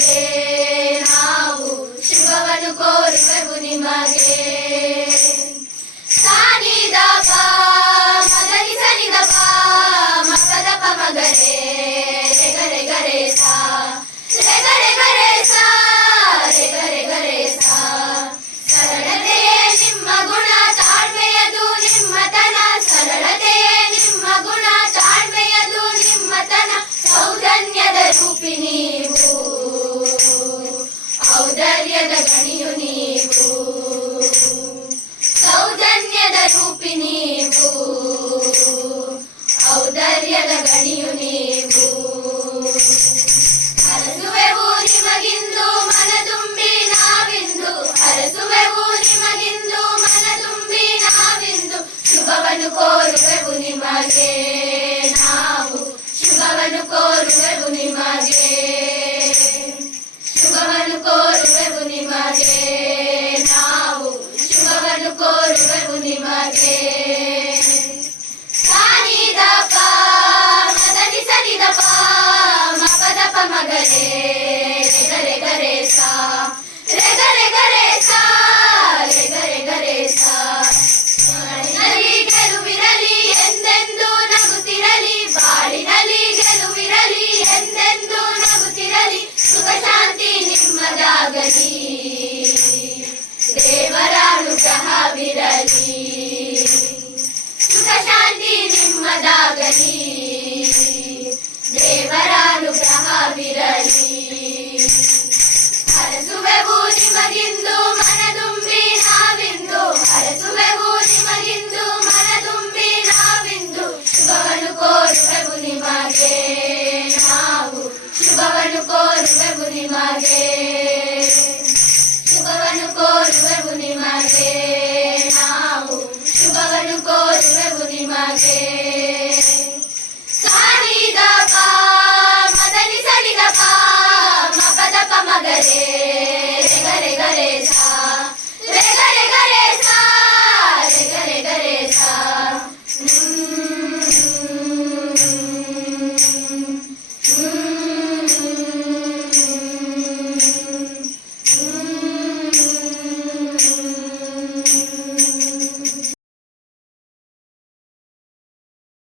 ನಿಮಗೆ ನಾವು ಶುಭವನ್ನು ಕೋರುವೆವು ನಿಮಗೆ. ಸಾನಿದ ಪ ಮಗರಿ ಸನಿದ ಪ ಮಪದ ಪ ಮಗರೆ ರೆಗರೆ ಗರೆ ಸಾ ರೆಗರೆ ಗರೆ ಸಾ ರೆಗರೆ ಗರೆ ಸಾ. ಸರಳತೆಯೇ ನಿಮ್ಮ ಗುಣ ತಾಳ್ಮೆಯದು ನಿಮ್ಮತನ, ಸರಳತೆಯೇ ನಿಮ್ಮ ಗುಣ ತಾಳ್ಮೆಯದು ನಿಮ್ಮತನ. ಸೌಜನ್ಯದ ರೂಪಿ ನೀವು, ಔದಾರ್ಯದ ಗಣಿಯು ನೀವು, ಸೌಜನ್ಯದ ರೂಪಿ ನೀವು, ಔದಾರ್ಯದ ಗಣಿಯು ನೀವು. ಹರಸುವೆವು ನಿಮಗಿಂದು ಮನದುಂಬಿ ನಾವಿಂದು, ಹರಸುವೆವು ನಿಮಗಿಂದು ಮನದುಂಬಿ ನಾವಿಂದು. ಶುಭವನ್ನು ಕೋರುವೆವು ನಿಮಗೆ ನಾವು, ಶುಭವನ್ನು ಕೋರುವೆವು ನಿಮಗೆ, ಶುಭವನ್ನು ಕೋರುವೆವು ನಿಮಗೆ ನಾವು, ಶುಭವನ್ನು ಕೋರುವೆವು ನಿಮಗೆ. ಸಾನಿದ ಪ ಮದನಿ ಸನಿದ ಪ ಮಪದ ಪ ಮಗರೆ ರೆಗರೆ ಗರೆ ಸಾ ರೆಗರೆ ಗರೆ ಸಾ ರೆಗರೆ ಗರೆ ಸಾ. ಬಾಳಿನಲ್ಲಿ ಗೆಲುವಿರಲಿ ಎಂದೆಂದು ನಗುತ್ತಿರಲಿ, ಬಾಳಿನಲ್ಲಿ ಗೆಲುವಿರಲಿ ಎಂದೆಂದು ನಗುತ್ತಿರಲಿ. ಸುಖ ಶಾಂತಿ ನಿಮ್ಮದಾಗಲಿ, ದೇವರ ಅನುಗ್ರಹವಿರಲಿ. ಸುಖ ಶಾಂತಿ ನಿಮ್ಮದಾಗಲಿ, ದೇವರ ಅನುಗ್ರಹವಿರಲಿ. ಹರಸುವೆವು ನಿಮಗಿಂದು ಮನದುಂಬಿ ನಾವಿಂದು, ಹರಸುವೆವು ನಿಮಗಿಂದು ಮನದುಂಬಿ ನಾವಿಂದು. ಶುಭವನ್ನು ಕೋರುವೆವು ನಿಮಗೆ ನಾವು, ಶುಭವನ್ನು ಕೋರುವೆವು ನಿಮಗೆ, ಶುಭವನ್ನು ಕೋರುವೆವು ನಿಮಗೆ ನಾವು, ಶುಭವನ್ನು ಕೋರುವೆವು ನಿಮಗೆ. ಸಾನಿದ ಪ ಮದನಿ ಸನಿದ ಪ ಮಪದ ಪ ಮಗರೆ